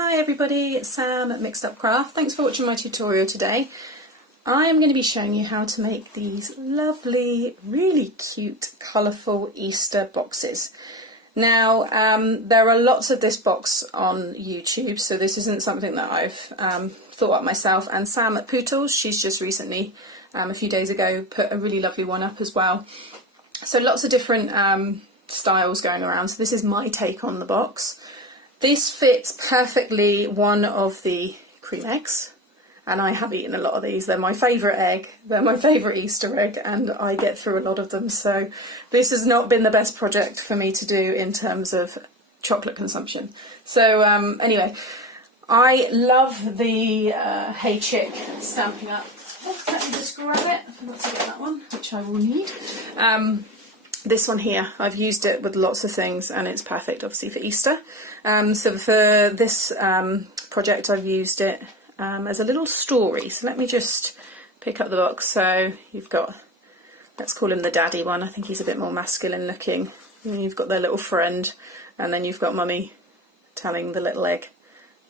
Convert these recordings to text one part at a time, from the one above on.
Hi everybody, it's Sam at Mixed Up Craft. Thanks for watching my tutorial today. I am going to be showing you how to make these lovely, really cute, colourful Easter boxes. Now, there are lots of this box on YouTube, so this isn't something that I've thought up myself. And Sam at Pootles, she's just recently, a few days ago, put a really lovely one up as well. So lots of different styles going around. So this is my take on the box. This fits perfectly one of the cream eggs, and I have eaten a lot of these. They're my favourite egg, they're my favourite Easter egg, and I get through a lot of them, so this has not been the best project for me to do in terms of chocolate consumption. So anyway, I love the Hey Chick Stampin' Up. Oh, let me just grab it, I forgot to get that one, which I will need. This one here, I've used it with lots of things and it's perfect obviously for Easter. So for this project I've used it as a little story. So let me just pick up the box. So you've got, let's call him the daddy one, I think he's a bit more masculine looking. And you've got their little friend, and then you've got mummy telling the little egg,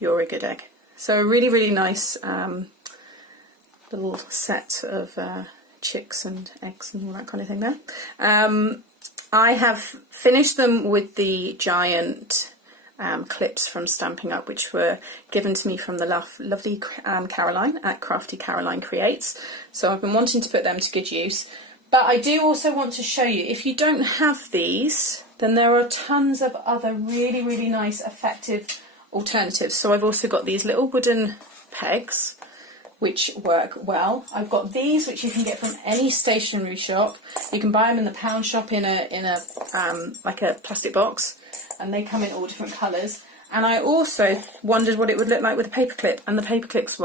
you're a good egg. So a really, really nice little set of chicks and eggs and all that kind of thing there. I have finished them with the giant clips from Stampin' Up, which were given to me from the lovely Caroline at Crafty Caroline Creates. So I've been wanting to put them to good use. But I do also want to show you, if you don't have these, then there are tons of other really, really nice, effective alternatives. So I've also got these little wooden pegs, which work well. I've got these, which you can get from any stationery shop. You can buy them in the pound shop in a like a plastic box, and they come in all different colours. And I also wondered what it would look like with a paperclip, and the paperclips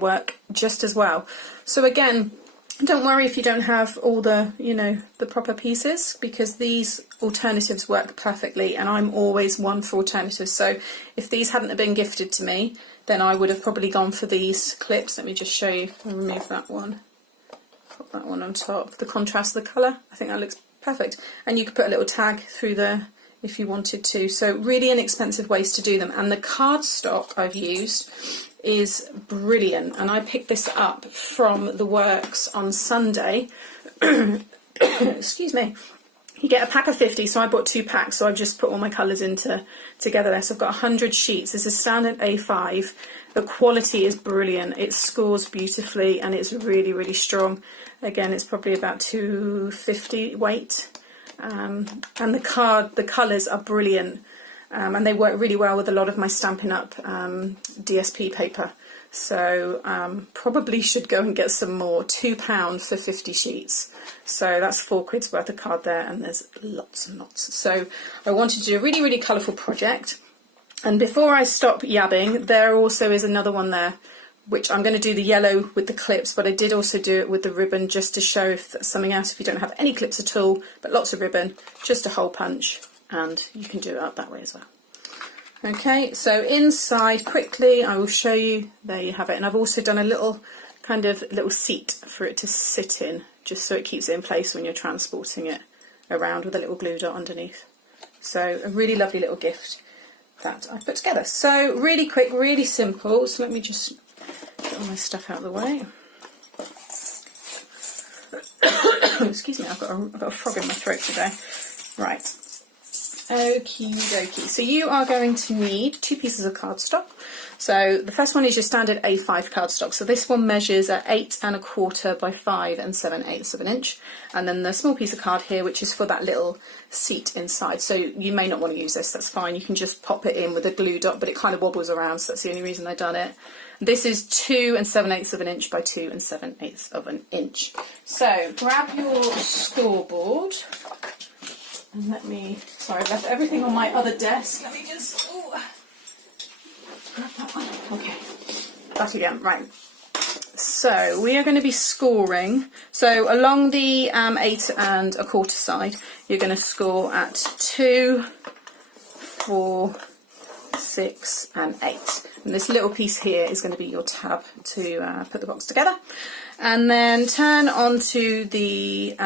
work just as well. So again, don't worry if you don't have all the, the proper pieces, because these alternatives work perfectly, and I'm always one for alternatives. So if these hadn't have been gifted to me, then I would have probably gone for these clips. Let me just show you. I'll remove that one. Put that one on top. The contrast of the colour, I think that looks perfect. And you could put a little tag through there if you wanted to. So really inexpensive ways to do them. And the cardstock I've used is brilliant. And I picked this up from the works on Sunday. Excuse me. You get a pack of 50, so I bought 2 packs, so I've just put all my colours together there. So I've got 100 sheets. This is standard A5. The quality is brilliant. It scores beautifully and it's really, really strong. Again, it's probably about 250 weight. And the colours are brilliant. And they work really well with a lot of my Stampin' Up DSP paper. So probably should go and get some more. £2 for 50 sheets. So that's £4 worth of card there, and there's lots and lots. So I wanted to do a really, really colourful project. And before I stop yabbing, there also is another one there, which I'm going to do the yellow with the clips, but I did also do it with the ribbon just to show if that's something else. If you don't have any clips at all, but lots of ribbon, just a hole punch, and you can do it up that way as well. Okay, so inside, quickly, I will show you. There you have it. And I've also done a little little seat for it to sit in, just so it keeps it in place when you're transporting it around, with a little glue dot underneath. So a really lovely little gift that I've put together. So really quick, really simple. So let me just get all my stuff out of the way. Excuse me, I've got a frog in my throat today. Right. Okie dokie. So you are going to need 2 pieces of cardstock. So the first one is your standard A5 cardstock. So this one measures at 8 1/4 by 5 7/8 of an inch. And then the small piece of card here, which is for that little seat inside. So you may not want to use this, that's fine. You can just pop it in with a glue dot, but it kind of wobbles around, so that's the only reason I've done it. This is 2 7/8 of an inch by 2 7/8 of an inch. So grab your scoreboard. And let me, sorry, I've left everything on my other desk. Let me just, grab that one. Okay, back again, right. So we are going to be scoring. So along the 8 1/4 side, you're going to score at 2, 4, 6 and 8. And this little piece here is going to be your tab to put the box together. And then turn onto the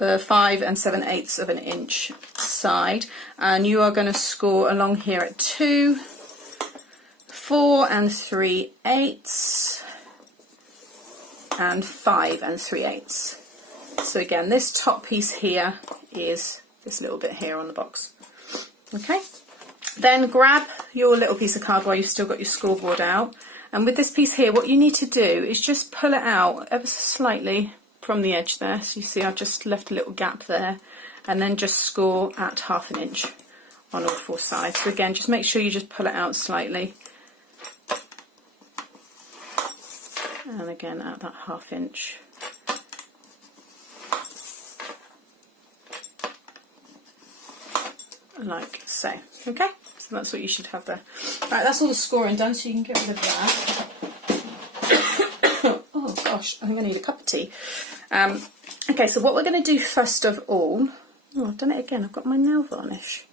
the 5 7/8 of an inch side, and you are going to score along here at 2, 4 3/8 and 5 3/8. So again, this top piece here is this little bit here on the box. Okay, then grab your little piece of card while you've still got your scoreboard out, and with this piece here what you need to do is just pull it out ever so slightly from the edge there. So you see I've just left a little gap there, and then just score at 1/2 inch on all 4 sides. So again, just make sure you just pull it out slightly, and again at that 1/2 inch. Like so. Okay, so that's what you should have there. Right, that's all the scoring done, so you can get rid of that. Oh gosh, I think I need a cup of tea. Okay, so what we're going to do first of all, oh, I've done it again, I've got my nail varnish.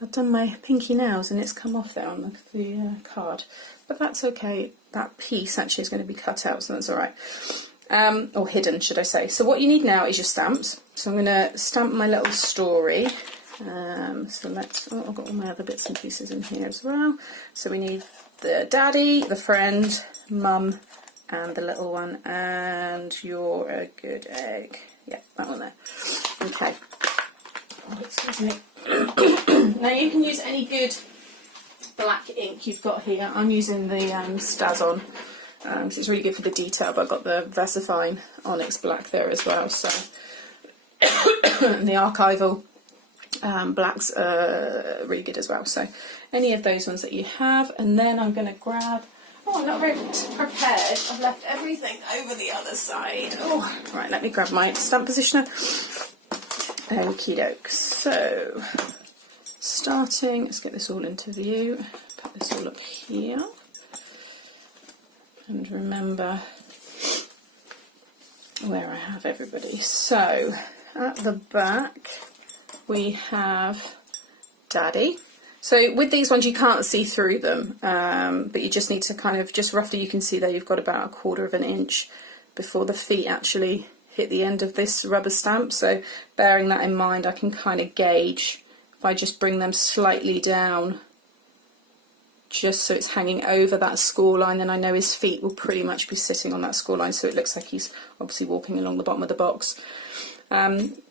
I've done my pinky nails and it's come off there on the card, but that's okay. That piece actually is going to be cut out, so that's alright. Or hidden, should I say. So what you need now is your stamps. So I'm going to stamp my little story. So let's, oh, I've got all my other bits and pieces in here as well. So we need the daddy, the friend, mum, and the little one, and you're a good egg. Yeah, that one there. Okay. Oh, excuse me. Now you can use any good black ink you've got here. I'm using the Stazon, because it's really good for the detail, but I've got the Vesifine Onyx Black there as well. So and the archival blacks are really good as well. So any of those ones that you have, and then I'm going to grab, oh, I'm not very prepared, I've left everything over the other side. Oh, right, let me grab my stamp positioner. Okie doke. So starting, let's get this all into view, put this all up here, and remember where I have everybody. So at the back we have daddy. So with these ones you can't see through them, but you just need to kind of, just roughly you can see there you've got about 1/4 inch before the feet actually hit the end of this rubber stamp. So bearing that in mind, I can kind of gauge if I just bring them slightly down, just so it's hanging over that score line, then I know his feet will pretty much be sitting on that score line, so it looks like he's obviously walking along the bottom of the box.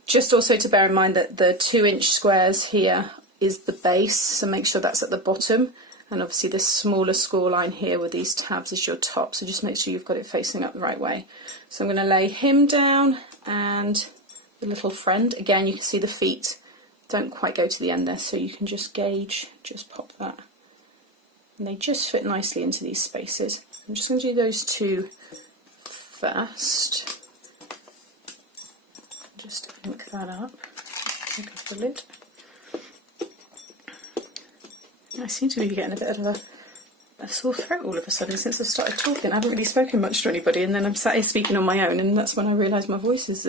Just also to bear in mind that the 2-inch squares here is the base, so make sure that's at the bottom, and obviously this smaller score line here with these tabs is your top, so just make sure you've got it facing up the right way. So I'm going to lay him down, and the little friend, again you can see the feet don't quite go to the end there, so you can just gauge, just pop that, and they just fit nicely into these spaces. I'm just going to do those two first. Just ink that up, take off the lid. I seem to be getting a bit of a sore throat all of a sudden since I started talking. I haven't really spoken much to anybody, and then I'm sat here speaking on my own, and that's when I realise my voice is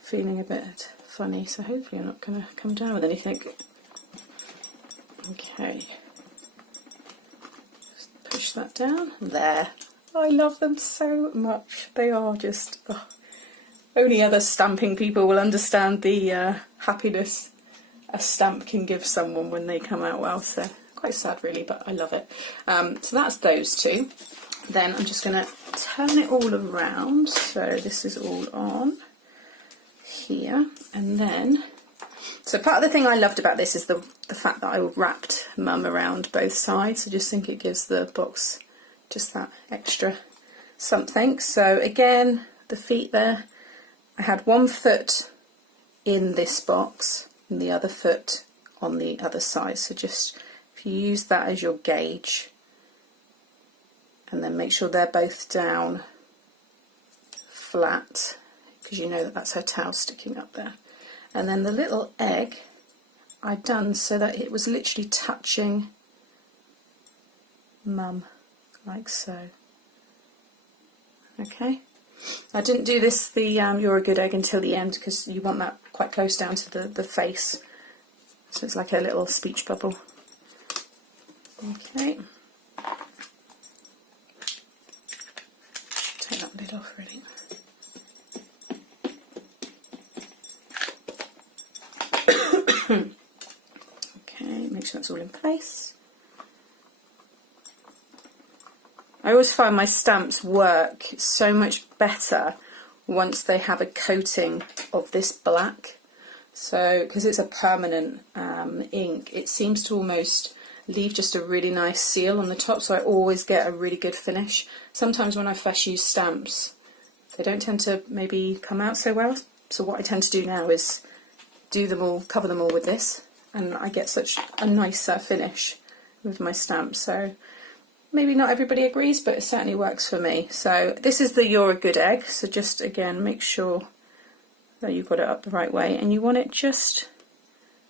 feeling a bit funny, so hopefully I'm not going to come down with anything. Okay, just push that down. There. I love them so much. They are just... Oh. Only other stamping people will understand the happiness a stamp can give someone when they come out well. So quite sad really, but I love it. So that's those two. Then I'm just going to turn it all around, so this is all on here, and then, so part of the thing I loved about this is the fact that I wrapped mum around both sides. I just think it gives the box just that extra something. So again, the feet there, I had 1 foot in this box and the other foot on the other side, so just if you use that as your gauge, and then make sure they're both down flat, because you know that that's her tail sticking up there. And then the little egg I'd done so that it was literally touching mum, like so. Okay. I didn't do this, the You're a Good Egg, until the end, because you want that quite close down to the face, so it's like a little speech bubble. Okay, take that lid off really. Okay, make sure that's all in place. I always find my stamps work so much better once they have a coating of this black. So, because it's a permanent ink, it seems to almost leave just a really nice seal on the top, so I always get a really good finish. Sometimes when I first use stamps, they don't tend to maybe come out so well, so what I tend to do now is do them all, cover them all with this, and I get such a nicer finish with my stamps. So maybe not everybody agrees, but it certainly works for me. So this is the You're a Good Egg, so just again make sure that you've got it up the right way, and you want it just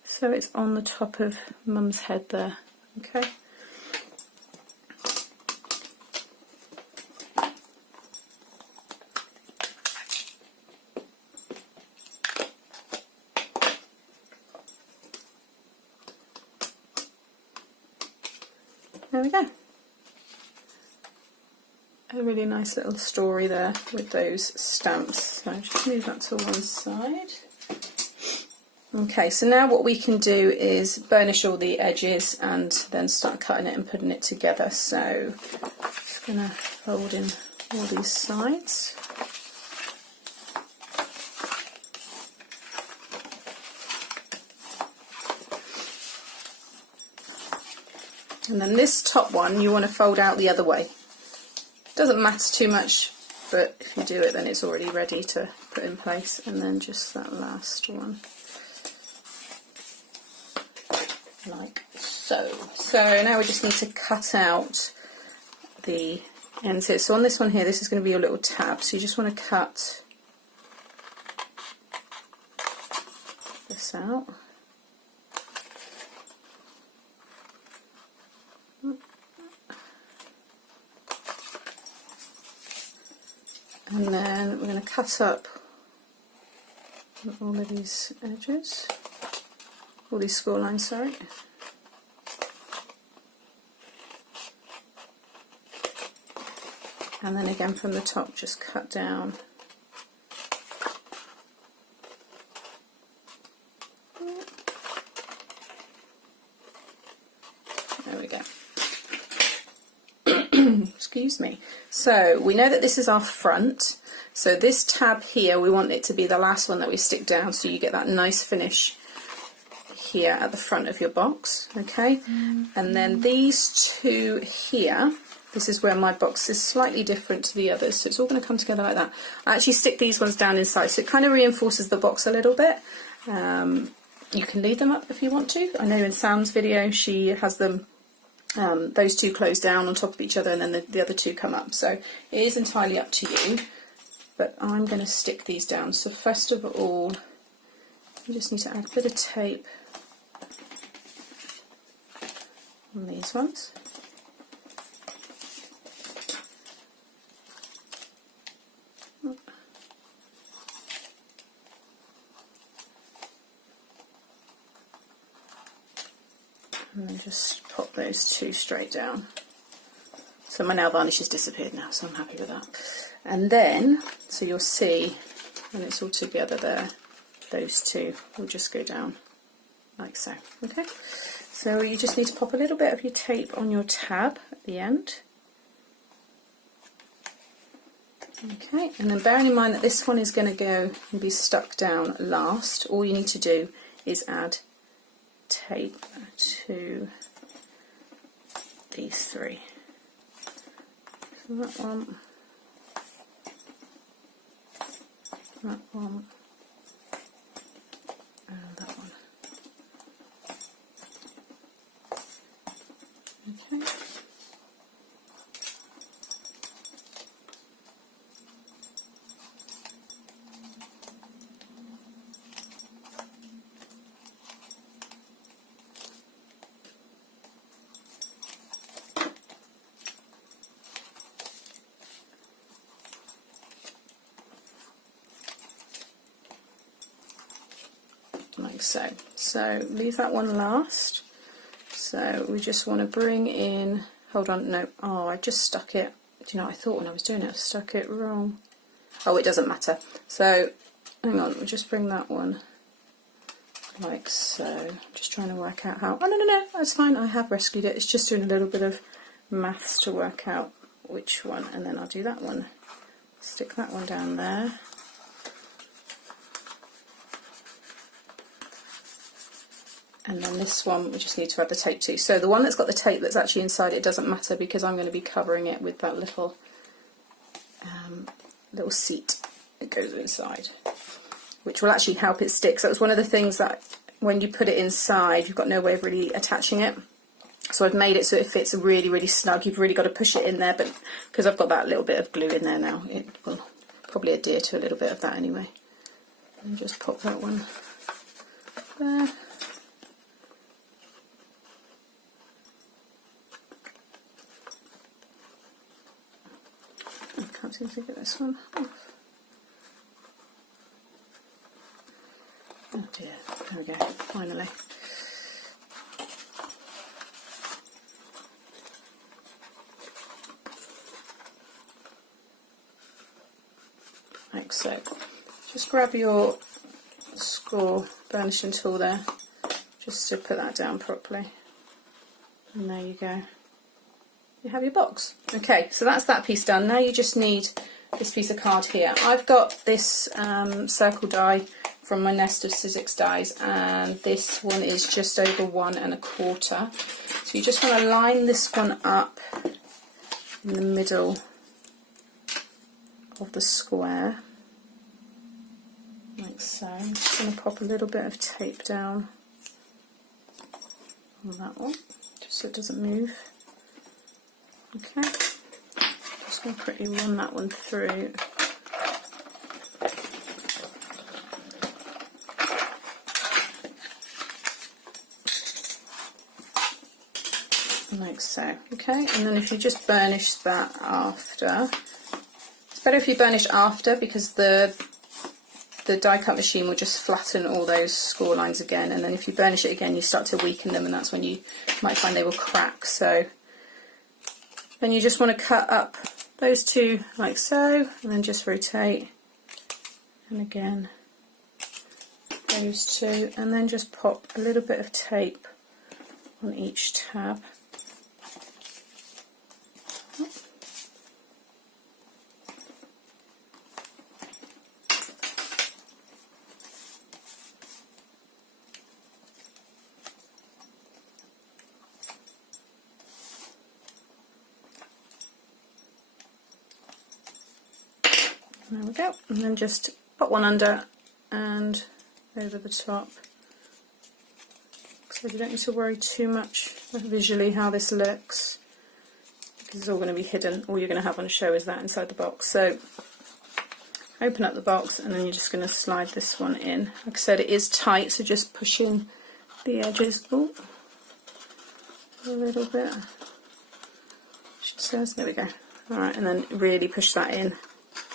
so it's on the top of Mum's head there. Okay. There we go. A really nice little story there with those stamps. So just move that to one side. Okay, so now what we can do is burnish all the edges and then start cutting it and putting it together. So just going to fold in all these sides. And then this top one you want to fold out the other way. Doesn't matter too much, but if you do it then it's already ready to put in place. And then just that last one, like so. So now we just need to cut out the ends here. So on this one here, this is going to be your little tab, so you just want to cut this out. And then we're going to cut up all of these edges, all these score lines, sorry. And then again from the top, just cut down. There we go. Excuse me. So we know that this is our front, so this tab here we want it to be the last one that we stick down, so you get that nice finish here at the front of your box. Okay, and then these two here, this is where my box is slightly different to the others, so it's all going to come together like that. I actually stick these ones down inside, so it kind of reinforces the box a little bit. You can leave them up if you want to. I know in Sam's video she has them those two close down on top of each other, and then the other two come up, so it is entirely up to you, but I'm going to stick these down. So first of all, you just need to add a bit of tape on these ones. And then just pop those two straight down. So my nail varnish has disappeared now, so I'm happy with that. And then, so you'll see when it's all together there, those two will just go down like so. Okay, so you just need to pop a little bit of your tape on your tab at the end. Okay, and then bearing in mind that this one is going to go and be stuck down last, all you need to do is add tape to these three. So that one, and that one. Okay. Like so. So leave that one last. So we just want to bring in, hold on, no, oh, I just stuck it. Do you know what I thought when I was doing it? I stuck it wrong. Oh, it doesn't matter. So hang on, we'll just bring that one like so. I'm just trying to work out how, oh no, that's fine, I have rescued it. It's just doing a little bit of maths to work out which one, and then I'll do that one. Stick that one down there. And then this one we just need to add the tape to. So the one that's got the tape that's actually inside it doesn't matter because I'm going to be covering it with that little little seat that goes inside, which will actually help it stick. So it's one of the things that when you put it inside you've got no way of really attaching it. So I've made it so it fits really, really snug. You've really got to push it in there, but because I've got that little bit of glue in there now, it will probably adhere to a little bit of that anyway. And just pop that one there. I can't seem to get this one off. Oh dear, there we go, finally. Like so. Just grab your score burnishing tool there, just to put that down properly. And there you go. You have your box. Okay, so that's that piece done. Now you just need this piece of card here. I've got this circle die from my nest of Sizzix dies, and this one is just over 1 1/4. So you just want to line this one up in the middle of the square, like so. I'm just going to pop a little bit of tape down on that one, just so it doesn't move. Okay, just going to quickly run that one through. Like so. Okay, and then if you just burnish that after, it's better if you burnish after because the die cut machine will just flatten all those score lines again, and then if you burnish it again you start to weaken them and that's when you might find they will crack. So then you just want to cut up those two like so, and then just rotate, and again those two, and then just pop a little bit of tape on each tab. There we go, and then just put one under and over the top. So you don't need to worry too much visually how this looks, because it's all going to be hidden. All you're going to have on show is that inside the box. So open up the box and then you're just going to slide this one in. Like I said, it is tight, so just pushing the edges a little bit. There we go. Alright, and then really push that in.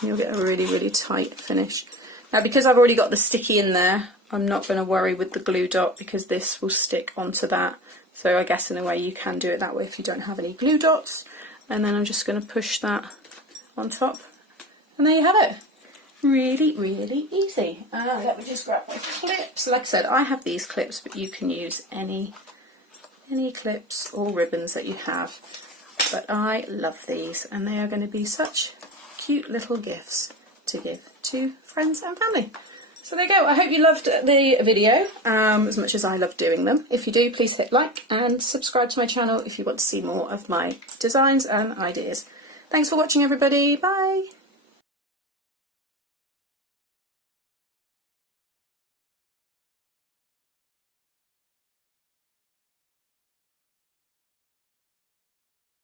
You'll get a really, really tight finish. Now because I've already got the sticky in there, I'm not going to worry with the glue dot because this will stick onto that. So I guess in a way you can do it that way if you don't have any glue dots. And then I'm just going to push that on top. And there you have it. Really, really easy. Let me just grab my clips. Like I said, I have these clips, but you can use any clips or ribbons that you have. But I love these, and they are going to be such cute little gifts to give to friends and family. So there you go. I hope you loved the video as much as I love doing them. If you do, please hit like and subscribe to my channel if you want to see more of my designs and ideas. Thanks for watching, everybody. Bye.